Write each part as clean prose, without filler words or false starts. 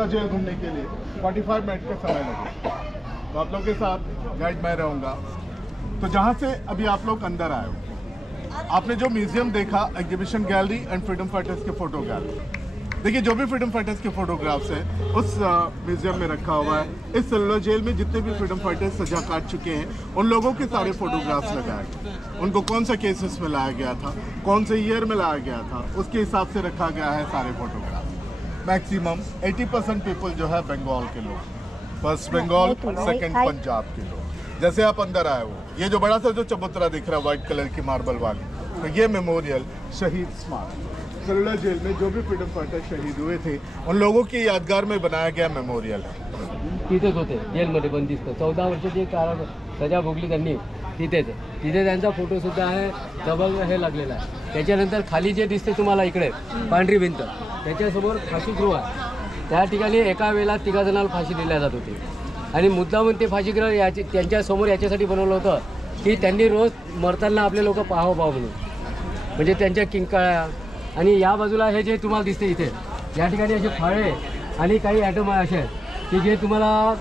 पूरा जेल घूमने के लिए 45 मिनट का समय लगेगा। तो आप लोग के साथ गाइड मैं रहूँगा। तो जहाँ से अभी आप लोग अंदर आए हो, आपने जो म्यूजियम देखा, exhibition gallery and freedom fighters के फोटो गैलरी, देखिए जो भी फ्रीडम फाइटर्स के फोटोग्राफ्स हैं उस म्यूजियम में रखा हुआ है। इस सेलुलर जेल में जितने भी फ्रीडम फाइटर्स सजा काट चुके हैं उन लोगों के सारे फोटोग्राफ्स लगाए गए। उनको कौन सा केसेस में लाया गया था, कौन से ईयर में लाया गया था, उसके हिसाब से रखा गया है सारे फोटोग्राफ। मैक्सिमम 80% पीपल जो है बंगाल के लोग, फर्स्ट बंगाल, सेकेंड पंजाब के लोग। जैसे आप अंदर आए हो, ये जो बड़ा सा जो चबूतरा दिख रहा है व्हाइट कलर की मार्बल वाली, तो ये मेमोरियल शहीद स्मारक सेलुलर जेल में जो भी फ्रीडम फाइटर शहीद हुए थे उन लोगों की यादगार में बनाया गया मेमोरियल है। तिथेच होते जेलमध्ये बंदिस्त, 14 वर्षाची सजा भोगली त्यांनी तिथेच. तिथे त्यांचा फोटोसुद्धा आहे, डबल हे लागलेला आहे. त्याच्यानंतर खाली जे दिसते तुम्हाला इकडे पांढरी भिंत, त्याच्यासमोर फाशीगृह आहे. त्या ठिकाणी एका वेळेला 3 जणांना फाशी दिल्या जात होती. आणि मुद्दामून ते फाशीगृह याची त्यांच्यासमोर याच्यासाठी बनवलं होतं की त्यांनी रोज मरताना आपले लोक पाहावं म्हणून, म्हणजे त्यांच्या किंकाळ्या. आणि या बाजूला हे जे तुम्हाला दिसते इथे या ठिकाणी असे फाळे आणि काही ॲटम असे आहेत की जे तुम्हाला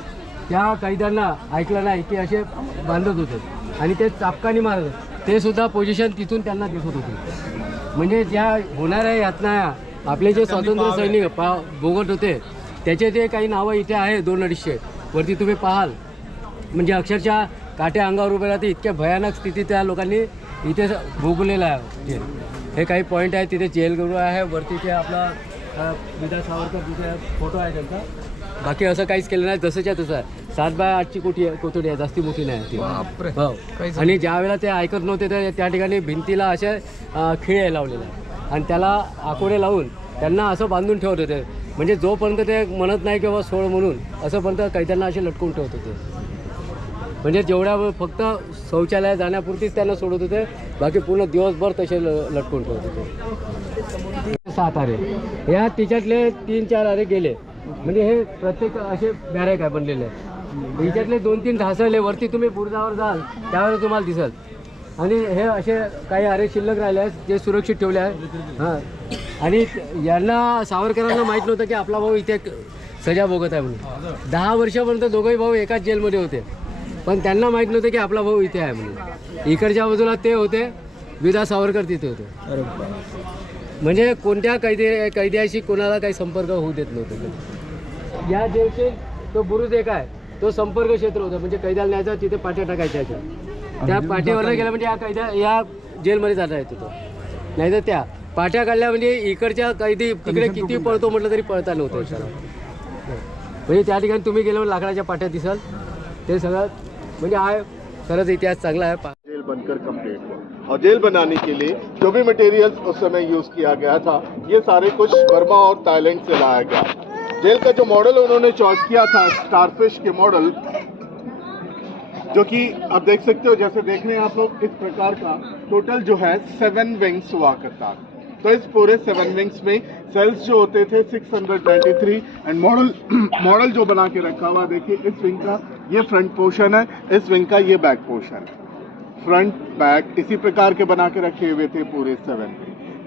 त्या कैद्यांना ऐकलं नाही की असे बांधत होते आणि ते चापकानी मारत, ते सुद्धा पोझिशन तिथून त्यांना दिसत होती. म्हणजे ज्या होणाऱ्या यातना आपले जे स्वातंत्र्य सैनिक भोगत होते त्याचे ते काही नावं इथे आहे 200-250 वरती तुम्ही पाहाल. म्हणजे अक्षरशः काट्या अंगावर उभे राहते, इतक्या भयानक स्थिती त्या लोकांनी इथे भोगलेलं आहे. हे काही पॉईंट आहे, तिथे जेलगृह आहे, वरती ते आपला विदा सावरकर तिथे फोटो आहे त्यांचा. बाकी असं काहीच केलं नाही, जसंच्या तसं आहे. 7x8ची कोठडी आहे, जास्ती मोठी नाही ती. हो. आणि ज्या वेळेला ते ऐकत नव्हते तर त्या ठिकाणी भिंतीला असे खिळे लावलेले आहे आणि त्याला आकोडे लावून त्यांना असं बांधून ठेवत होते. म्हणजे जोपर्यंत ते म्हणत नाही किंवा सोड म्हणून असंपर्यंत कैद्यांना असे लटकून ठेवत होते. म्हणजे जेवढ्या वेळ फक्त शौचालयात जाण्यापुरतीच त्यांना सोडत होते, बाकी पूर्ण दिवसभर तसे लटकून ठेवत होते. 7 आरे या तिच्यातले 3-4 आरे गेले. म्हणजे हे प्रत्येक असे बॅरेक आहे बनलेले. तिच्यातले 2-3 ढासळले. वरती तुम्ही बुरुजावर जाल त्यावेळेला तुम्हाला दिसल. आणि हे असे काही आरे शिल्लक राहिले आहेत जे सुरक्षित ठेवले आहेत. हां. आणि यांना सावरकरांना माहीत नव्हतं की आपला भाऊ इथे सजा भोगत आहे म्हणून. 10 वर्षापर्यंत दोघंही भाऊ एकाच जेलमध्ये होते, पण त्यांना माहीत नव्हतं की आपला भाऊ इथे आहे म्हणून. इकडच्या बाजूला ते होते, विदा सावरकर तिथे होते. म्हणजे कोणत्या कैद्याशी कोणाला काही संपर्क होऊ देत नव्हतं. या जेलचे तो बुरुज एक आहे, तो संपर्क क्षेत्र होता. म्हणजे कैद्याला न्यायचा, तिथे पाट्या टाकायच्या. त्या पाठीवर गेल्या म्हणजे या कैद्या या जेलमध्ये जाता येत होतं. नाहीतर त्या पाट्या काढल्या म्हणजे इकडच्या कैदी तिकडे किती पळतो म्हटलं तरी पळता नव्हतं. म्हणजे त्या ठिकाणी तुम्ही गेल्यावर लाकडाच्या पाट्या दिसाल. ते सगळं म्हणजे आहे, खरंच इतिहास चांगला है. जेल बनकर कंप्लीट हुआ और जेल बनाने के लिए जो भी मटेरियल्स उस समय यूज किया गया था ये सारे कुछ बर्मा और थाईलैंड से लाया गया. जेल का जो मॉडल उन्होंने चॉइस किया था स्टारफिश के मॉडल, जो कि आप देख सकते हो, जैसे देख रहे हैं आप लोग, इस प्रकार का टोटल जो है 7 विंग्स हुआ करता है. तो इस पूरे 7 विंग्स में सेल्स जो होते थे 693 एंड मॉडल जो बना के रखा हुआ, देखिए इस विंग का ये फ्रंट पोर्शन है, इस विंग का ये बैक पोर्शन है. फ्रंट बैक इसी प्रकार के बना के रखे हुए थे पूरे 7,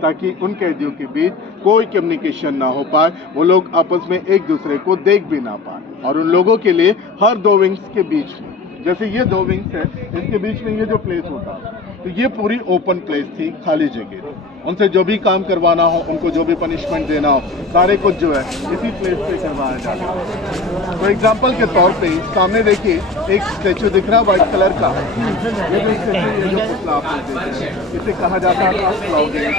ताकि उन कैदियों के बीच कोई कम्युनिकेशन ना हो पाए, वो लोग आपस में एक दूसरे को देख भी ना पाए. और उन लोगों के लिए हर 2 विंग्स के बीच में, जैसे ये 2 विंग्स है, इसके बीच में ये जो प्लेस होता है, तो ये पूरी ओपन प्लेस थी, खाली जगह. उनसे जो भी काम करवाना हो, उनको जो भी पनिशमेंट देना हो, सारे कुछ जो है इसी प्लेस पे करवाया जाता है. तो एग्जांपल के तौर पे सामने देखिए एक स्टैचू दिख रहा है व्हाइट कलर का. ये जो स्टैचू, ये जो पुतला आप लोग देख रहे हैं, इसे कहा जाता था फ्लॉगिंग.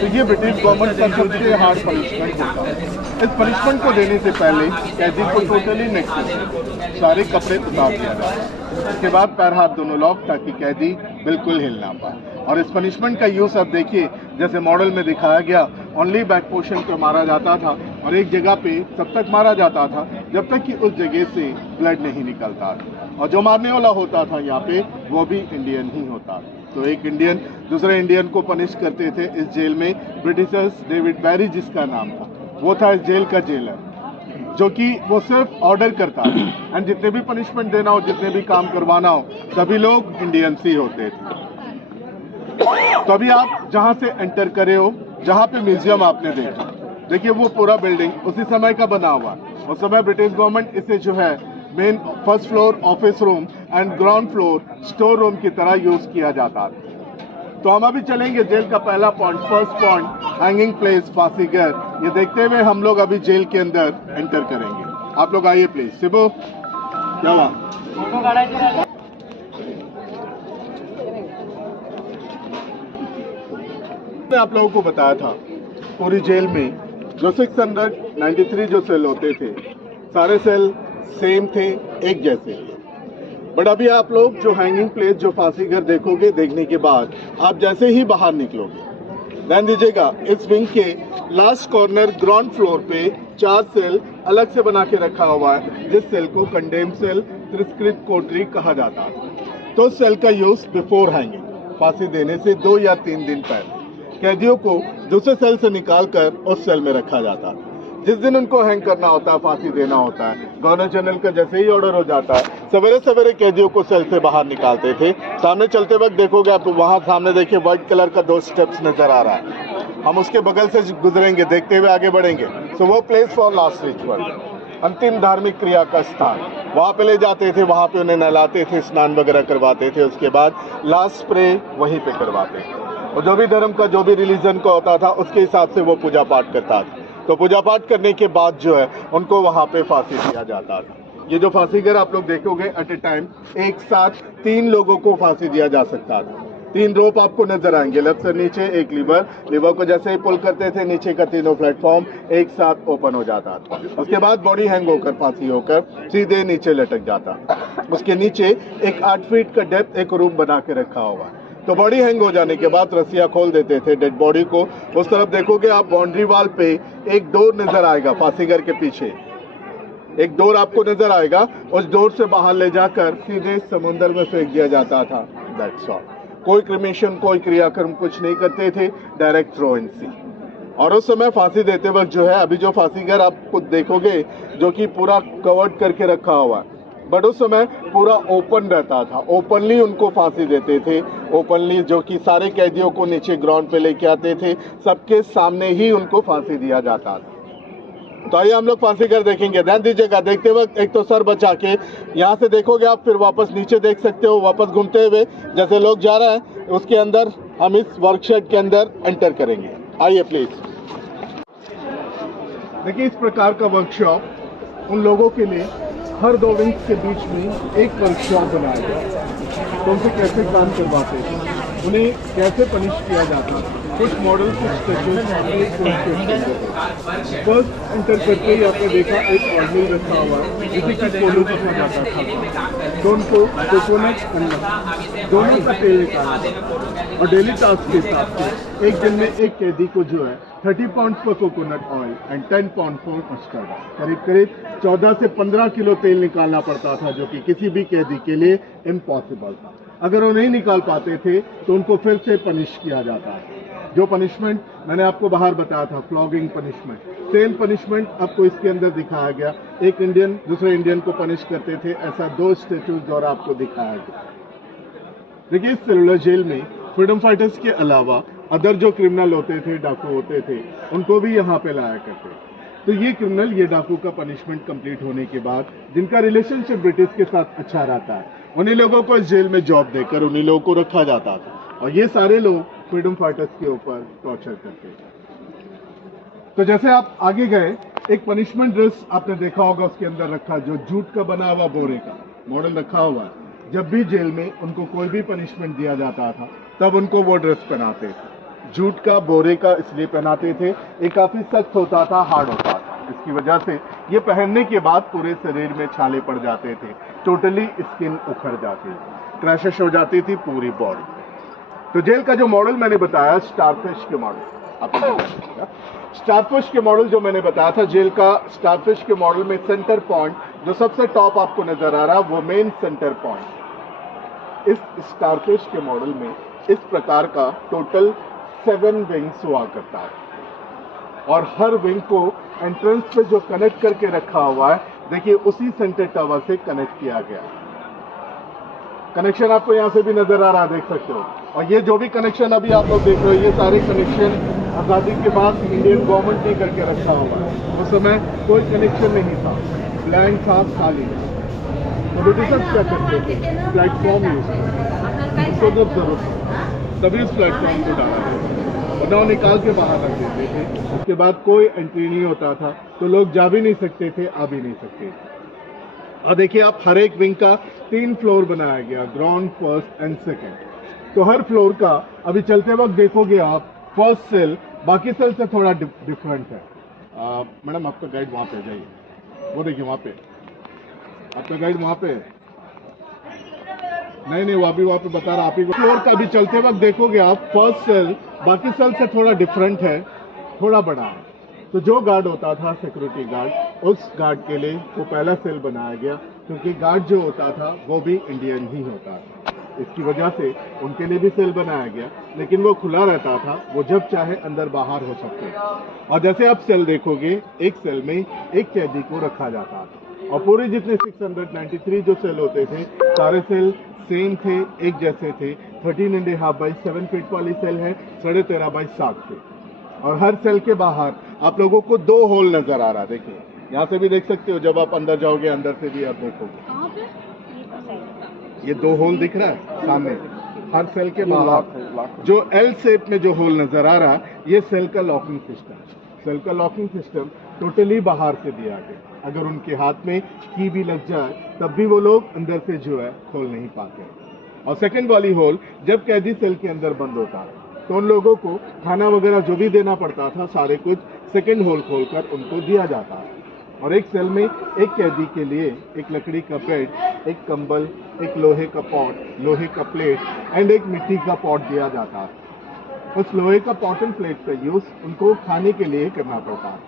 तो ये ब्रिटिश गवर्नमेंट का सबसे हार्ड पनिशमेंट होता है. इस पनिशमेंट को देने से पहले कैदी को टोटली नेक्स्ट सारे कपड़े उतार दिया जाता. उसके बाद पैर हाथ दोनों लॉक, ताकि कैदी बिल्कुल हिल ना पाए. और इस पनिशमेंट का यूज आप देखिए, जैसे मॉडल में दिखाया गया, ओनली बैक पोर्शन पे मारा जाता था और एक जगह पे तब तक मारा जाता था जब तक कि उस जगह से ब्लड नहीं निकलता था. और जो मारने वाला होता था यहाँ पे वो भी इंडियन ही होता था. तो एक इंडियन दूसरे इंडियन को पनिश करते थे इस जेल में. ब्रिटिशर्स डेविड बैरी जिसका नाम था, वो था इस जेल का जेलर, जो कि वो सिर्फ ऑर्डर करता था. एंड जितने भी पनिशमेंट देना हो, जितने भी काम करवाना हो, सभी लोग इंडियंस ही होते थे. तो अभी आप जहां से एंटर करे हो, जहां पे म्यूजियम आपने देखा, देखिए वो पूरा बिल्डिंग उसी समय का बना हुआ है। उस समय ब्रिटिश गवर्नमेंट इसे जो है main first floor office room and ground floor store room की तरह यूज किया जाता था। तो हम अभी चलेंगे जेल का पहला point, first point, hanging place, फांसीगर। ये देखते हुए हम लोग अभी जेल के अंदर एंटर करेंगे। आप लोग आइए प्लीज। शिबू क्या हुआ? मैं आप लोगों को बताया था पूरी जेल में जो 693 जो सेल होते थे सारे सेल सेम थे, एक जैसे थे। बट अभी आप लोग जो हैंगिंग प्लेस, जो फांसी घर देखोगे, देखने के बाद आप जैसे ही बाहर निकलोगे, ध्यान दीजिएगा इस विंग के लास्ट कॉर्नर ग्राउंड फ्लोर पे 4 सेल अलग से बना के रखा हुआ है, जिस सेल को कंडेम सेल, तिरस्कृत कोठरी कहा जाता है। तो सेल का यूज बिफोर हैंगिंग, फांसी देने से 2 या 3 दिन पहले कैदियों को दूसरे सेल से निकालकर उस सेल में रखा जाता है। जिस दिन उनको हैंग करना होता है, फांसी देना होता है, गवर्नर जनरल का जैसे ही ऑर्डर हो जाता है, सवेरे सवेरे कैदियों को सेल से बाहर निकालते थे। सामने चलते वक्त देखोगे आप, वहां सामने देखिए व्हाइट कलर का 2 स्टेप्स नजर आ रहा है। हम उसके बगल से गुजरेंगे, देखते हुए आगे बढ़ेंगे। सो वो प्लेस फॉर लास्ट रिचुअल, अंतिम धार्मिक क्रिया का स्थान, वहां पे ले जाते थे, वहां पे उन्हें नहलाते थे, स्नान वगैरह करवाते थे, उसके बाद लास्ट स्प्रे वहीं पे करवाते थे। और जो भी धर्म का, जो भी रिलीजन का होता था, उसके हिसाब से वो पूजा पाठ करता था। तो पूजा पाठ करने के बाद जो है उनको वहां पे फांसी दिया जाता था। ये जो फांसी घर आप लोग देखोगे, एट ए टाइम एक साथ 3 लोगों को फांसी दिया जा सकता था। 3 रोप आपको नजर आएंगे, लेफ्ट से नीचे एक लीवर को जैसे ही पुल करते थे, नीचे का तीनों प्लेटफॉर्म एक साथ ओपन हो जाता था। उसके बाद बॉडी हैंग होकर, फांसी होकर सीधे नीचे लटक जाता। उसके नीचे एक 8 फीट का डेप्थ एक रूम बना के रखा हुआ। तो बॉडी हैंग हो जाने के बाद रस्सियां खोल देते थे डेड बॉडी को। उस तरफ देखोगे आप, बाउंड्री वॉल पे एक डोर नजर आएगा, फांसीगर के पीछे एक डोर आपको नजर आएगा। उस डोर से बाहर ले जाकर सीधे समुद्र में फेंक दिया जाता था। That's all. कोई क्रिमेशन, कोई क्रियाक्रम कुछ नहीं करते थे, डायरेक्ट थ्रो इन सी। और उस समय फांसी देते वक्त जो है, अभी जो फांसीगर आपको देखोगे जो कि पूरा कवर्ड करके रखा हुआ है, बट उस समय पूरा ओपन रहता था। ओपनली उनको फांसी देते थे, ओपनली, जो कि सारे कैदियों को नीचे ग्राउंड पे लेके आते थे, सबके सामने ही उनको फांसी दिया जाता था। तो आइए हम लोग फांसी घर देखेंगे। ध्यान दीजिएगा, देखते वक्त एक तो सर बचा के यहाँ से देखोगे आप, फिर वापस नीचे देख सकते हो, वापस घूमते हुए जैसे लोग जा रहे हैं उसके अंदर हम इस वर्कशेड के अंदर एंटर करेंगे। आइए प्लीज। देखिए इस प्रकार का वर्कशॉप उन लोगों के लिए हर 2 विंग्स के बीच में एक वर्कशॉप बनाया गया। तो उनसे कैसे काम करवाते थे, उन्हें कैसे पनिश किया जाता, कुछ मॉडल, कुछ स्टेचूज फर्स्ट एंटर करके ही आपने देखा एक ऑर्डनरी रखा हुआ है, जिसे कि पोलो कहा जाता था। तो उनको कोकोनट दोनों का तेल निकालना और डेली टास्क के हिसाब से एक दिन में एक कैदी को जो है 30 पाउंड पर coconut oil and 10 pound for mustard, करीब करीब 14 से 15 किलो तेल निकालना पड़ता था, जो कि किसी भी कैदी के लिए इम्पॉसिबल था। अगर वो नहीं निकाल पाते थे तो उनको फिर से पनिश किया जाता था। जो पनिशमेंट मैंने आपको बाहर बताया था, फ्लॉगिंग पनिशमेंट, सेम पनिशमेंट आपको इसके अंदर दिखाया गया। एक इंडियन दूसरे इंडियन को पनिश करते थे, ऐसा 2 स्टेचूज द्वारा आपको दिखाया गया। देखिए इस सेलुलर जेल में फ्रीडम फाइटर्स के अलावा अदर जो क्रिमिनल होते थे, डाकू होते थे, उनको भी यहाँ पे लाया करते। तो ये क्रिमिनल, ये डाकू का पनिशमेंट कंप्लीट होने के बाद जिनका रिलेशनशिप ब्रिटिश के साथ अच्छा रहता है, उन्हीं लोगों को इस जेल में जॉब देकर उन्हीं लोगों को रखा जाता था। और ये सारे लोग फ्रीडम फाइटर्स के ऊपर टॉर्चर करते थे। तो जैसे आप आगे गए, एक पनिशमेंट ड्रेस आपने देखा होगा उसके अंदर रखा, जो जूट का बना हुआ बोरे का मॉडल रखा हुआ है। जब भी जेल में उनको कोई भी पनिशमेंट दिया जाता था तब उनको वो ड्रेस पहनाते थे। जूट का, बोरे का इसलिए पहनाते थे, ये काफी सख्त होता था, हार्ड होता था। इसकी वजह से ये पहनने के बाद पूरे शरीर में छाले पड़ जाते थे, टोटली स्किन उखड़ जाती थी, क्रैशेस हो जाती थी पूरी बॉडी। तो जेल का जो मॉडल मैंने बताया, स्टारफिश के मॉडल, आपको स्टारफिश के मॉडल जो मैंने बताया था, जेल का स्टारफिश के मॉडल में सेंटर पॉइंट जो सबसे टॉप आपको नजर आ रहा है, वो मेन सेंटर पॉइंट। इस स्टारफिश के मॉडल में इस प्रकार का टोटल 7 विंग्स हुआ करता है, और हर विंग को एंट्रेंस पे जो कनेक्ट करके रखा हुआ है, देखिए उसी सेंटर टावर से कनेक्ट किया गया। कनेक्शन आपको यहां से भी नजर आ रहा है, देख सकते हो। और ये जो भी कनेक्शन अभी आप लोग देख रहे हो, ये सारे कनेक्शन आज़ादी के बाद इंडियन गवर्नमेंट ने करके रखा हुआ है। उस समय कोई कनेक्शन नहीं था, ब्लैंक था, खाली। तो ब्रिटिशर्स क्या करते थे, प्लेटफॉर्म यूज करते, उसको जब जरूरत थी तभी उस प्लेटफॉर्म को डाला गया, वरना वो निकाल के बाहर रख देते थे। उसके बाद कोई एंट्री नहीं होता था, तो लोग जा भी नहीं सकते थे, आ भी नहीं सकते थे। और देखिए आप, हर एक विंग का 3 फ्लोर बनाया गया, ग्राउंड, फर्स्ट एंड सेकेंड। तो हर फ्लोर का अभी चलते वक्त देखोगे आप, फर्स्ट सेल बाकी सेल से थोड़ा डिफरेंट है। मैडम आपका गाइड वहाँ पे जाइए, वो देखिए वहाँ पे आपका गाइड वहाँ पे, नहीं वो अभी वहाँ पे बता रहा, आप ही फ्लोर का अभी चलते वक्त देखोगे आप, फर्स्ट सेल बाकी सेल से थोड़ा डिफरेंट है, थोड़ा बड़ा है। तो जो गार्ड होता था, सिक्योरिटी गार्ड, उस गार्ड के लिए वो पहला सेल बनाया गया, क्योंकि गार्ड जो होता था वो भी इंडियन ही होता था। इसकी वजह से उनके लिए भी सेल बनाया गया, लेकिन वो खुला रहता था, वो जब चाहे अंदर बाहर हो सकते। और जैसे आप सेल देखोगे, एक सेल में एक कैदी को रखा जाता था, और पूरे जितने 693 जो सेल होते थे, सारे सेल सेम थे, एक जैसे थे। 13.5 बाई 7 फीट वाली सेल है, 13.5 बाई 7 फीट। और हर सेल के बाहर आप लोगों को 2 होल नजर आ रहा, देखिए यहाँ से भी देख सकते हो, जब आप अंदर जाओगे अंदर से भी आप देखोगे ये 2 होल दिख रहा है सामने। हर सेल के बाहर जो एल शेप में जो होल नजर आ रहा है, ये सेल का लॉकिंग सिस्टम। सेल का लॉकिंग सिस्टम टोटली बाहर से दिया गया, अगर उनके हाथ में की भी लग जाए तब भी वो लोग अंदर से जो है खोल नहीं पाते। और सेकंड वाली होल, जब कैदी सेल के अंदर बंद होता है तो उन लोगों को खाना वगैरह जो भी देना पड़ता था, सारे कुछ सेकंड होल खोलकर उनको दिया जाता है। और एक सेल में एक कैदी के लिए एक लकड़ी का बेड, एक कंबल, एक लोहे का पॉट, लोहे का प्लेट एंड एक मिट्टी का पॉट दिया जाता है। उस लोहे का पॉट एंड प्लेट का यूज उनको खाने के लिए करना पड़ता है।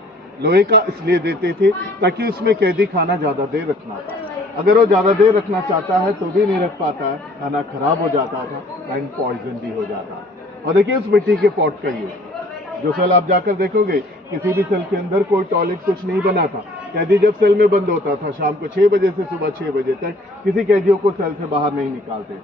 लोहे का इसलिए देते थे ताकि उसमें कैदी खाना ज्यादा देर रखना पाए। अगर वो ज्यादा देर रखना चाहता है तो भी नहीं रख पाता है, खाना खराब हो जाता था एंड पॉइजन भी हो जाता है। और देखिए उस मिट्टी के पॉट का यूज, जो सेल आप जाकर देखोगे, किसी भी सेल के अंदर कोई टॉयलेट कुछ नहीं बना था। कैदी जब सेल में बंद होता था शाम को 6 बजे से सुबह 6 बजे तक, किसी कैदियों को सेल से बाहर नहीं निकालते।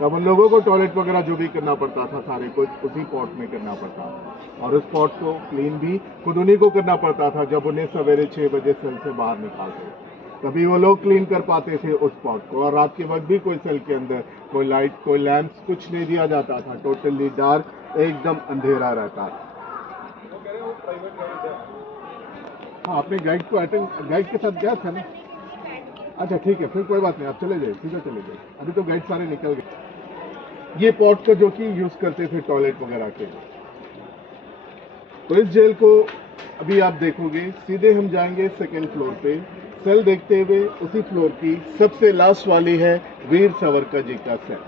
तब उन लोगों को टॉयलेट वगैरह जो भी करना पड़ता था, सारे कुछ उसी पॉट में करना पड़ता था। और उस पॉट को क्लीन भी खुद उन्हीं को करना पड़ता था, जब उन्हें सवेरे 6 बजे सेल से बाहर निकालते, तभी वो लोग क्लीन कर पाते थे उस पॉट को। और रात के वक्त भी कोई सेल के अंदर कोई लाइट, कोई लैंप्स कुछ नहीं दिया जाता था, टोटली डार्क, एकदम अंधेरा रहता था। हाँ, आपने गाइड को गाइड के साथ गया था ना? अच्छा ठीक है, फिर कोई बात नहीं, आप चले जाइए, सीधा चले जाइए, अभी तो गाइड सारे निकल गए। ये पॉट का जो कि यूज करते थे टॉयलेट वगैरह के लिए। तो इस जेल को अभी आप देखोगे, सीधे हम जाएंगे सेकेंड फ्लोर पे। सेल देखते हुए उसी फ्लोर की सबसे लास्ट वाली है वीर सावरकर जी का सेल,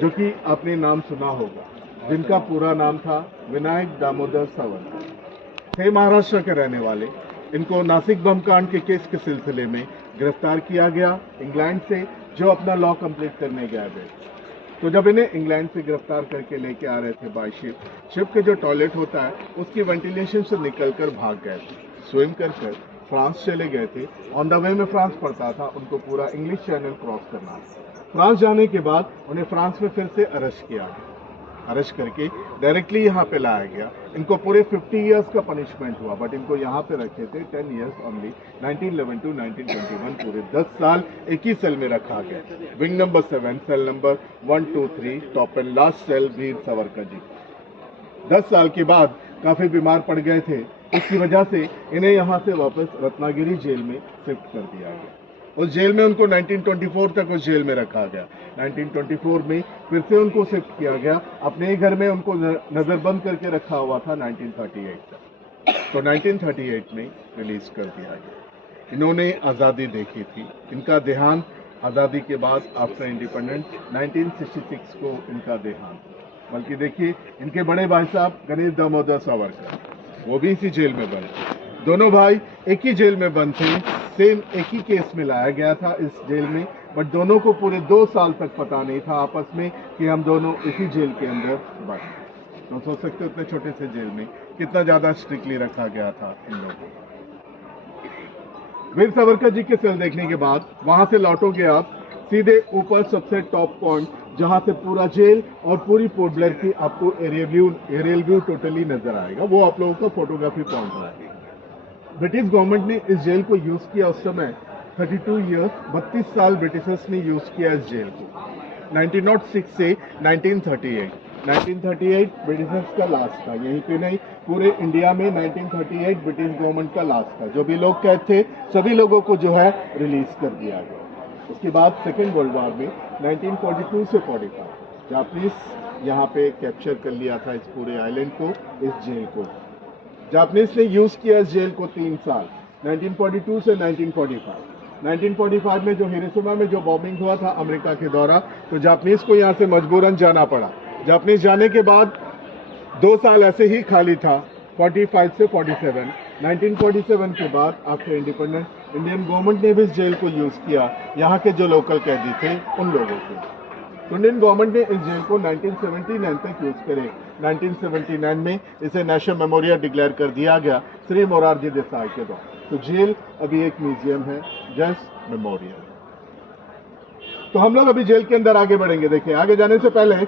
जो कि आपने नाम सुना होगा, जिनका पूरा नाम था विनायक दामोदर सावरकर। थे महाराष्ट्र के रहने वाले। इनको नासिक बम कांड के केस के सिलसिले में गिरफ्तार किया गया इंग्लैंड से, जो अपना लॉ कंप्लीट करने गए थे। तो जब इन्हें इंग्लैंड से गिरफ्तार करके लेके आ रहे थे बाय शिप, शिप के जो टॉयलेट होता है उसकी वेंटिलेशन से निकलकर भाग गए थे, स्विम कर फ्रांस चले गए थे। ऑन द वे में फ्रांस पड़ता था, उनको पूरा इंग्लिश चैनल क्रॉस करना था। फ्रांस जाने के बाद उन्हें फ्रांस में फिर से अरेस्ट किया, अरेस्ट करके डायरेक्टली यहाँ पे लाया गया। इनको पूरे 50 इयर्स का पनिशमेंट हुआ, बट इनको यहाँ पे रखे थे 10 इयर्स ओनली। 1911 टू 1921 पूरे 10 साल एक ही सेल में रखा गया। Wing number 7, cell number 1, 2, 3, top and last cell Veer Savarkar ji. 10 साल के बाद काफी बीमार पड़ गए थे, इसकी वजह से इन्हें यहाँ से वापस रत्नागिरी जेल में शिफ्ट कर दिया गया। उस जेल में उनको 1924 तक उस जेल में रखा गया। 1924 में फिर से उनको शिफ्ट किया गया, अपने ही घर में उनको नजरबंद करके रखा हुआ था 1938 तक। तो 1938 में रिलीज कर दिया गया। इन्होंने आज़ादी देखी थी, इनका देहांत आज़ादी के बाद आफ्टर इंडिपेंडेंस 1966 को इनका देहांत। बल्कि देखिए इनके बड़े भाई साहब गणेश दामोदर सावरकर, वो भी इसी जेल में बंद थे। दोनों भाई एक ही जेल में बंद थे, सेम एक ही केस में लाया गया था इस जेल में, बट दोनों को पूरे 2 साल तक पता नहीं था आपस में कि हम दोनों इसी जेल के अंदर बंद। तो सोच सकते हो इतने छोटे से जेल में कितना ज्यादा स्ट्रिक्टली रखा गया था इन लोगों को। वीर सावरकर जी के सेल देखने के बाद वहां से लौटोगे आप सीधे ऊपर सबसे टॉप पॉइंट जहां से पूरा जेल और पूरी पोर्ट ब्लेयर की आपको एरियल व्यू टोटली नजर आएगा। वो आप लोगों को फोटोग्राफी पॉइंट रहेगी। ब्रिटिश गवर्नमेंट ने इस जेल को यूज किया उस समय 32 ईयर्स 32 साल ब्रिटिशर्स ने यूज किया इस जेल को 1906 से 1938 ब्रिटिशर्स का लास्ट था। यहीं पे नहीं, पूरे इंडिया में 1938 ब्रिटिश गवर्नमेंट का लास्ट था। जो भी लोग कैद थे सभी लोगों को जो है रिलीज कर दिया गया। उसके बाद सेकेंड वर्ल्ड वॉर में 1942 से 45 जापानीज यहाँ पे कैप्चर कर लिया था इस पूरे आइलैंड को, इस जेल को। जापानीज ने यूज किया इस जेल को 3 साल 1942 से 1945 में जो हिरोशिमा में जो बॉम्बिंग हुआ था अमेरिका के द्वारा, तो जापानीज को यहाँ से मजबूरन जाना पड़ा। जापानीज जाने के बाद 2 साल ऐसे ही खाली था 45 से 47। 1947 के बाद आफ्टर इंडिपेंडेंस इंडियन गवर्नमेंट ने भी इस जेल को यूज किया यहाँ के जो लोकल कैदी थे उन लोगों के। तो इंडियन गवर्नमेंट ने इस जेल को 1979 तक यूज करे। 1979 में इसे नेशनल मेमोरियल डिक्लेयर कर दिया गया श्री मोरारजी देसाई के द्वारा। तो जेल अभी एक म्यूजियम है, जस्ट मेमोरियल। तो हम लोग अभी जेल के अंदर आगे बढ़ेंगे। देखिए, आगे जाने से पहले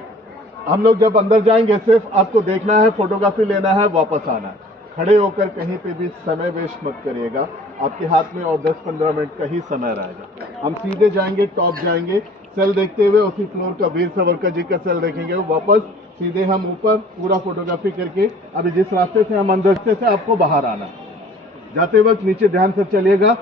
हम लोग जब अंदर जाएंगे सिर्फ आपको देखना है, फोटोग्राफी लेना है, वापस आना है। खड़े होकर कहीं पे भी समय वेस्ट मत करिएगा। आपके हाथ में और 10-15 मिनट का ही समय रहेगा। हम सीधे जाएंगे, टॉप जाएंगे, सेल देखते हुए उसी फ्लोर का वीर सावरकर जी का सेल देखेंगे। वापस सीधे हम ऊपर पूरा फोटोग्राफी करके अभी जिस रास्ते से हम अंदर से आपको बाहर आना। जाते वक्त नीचे ध्यान से चलिएगा।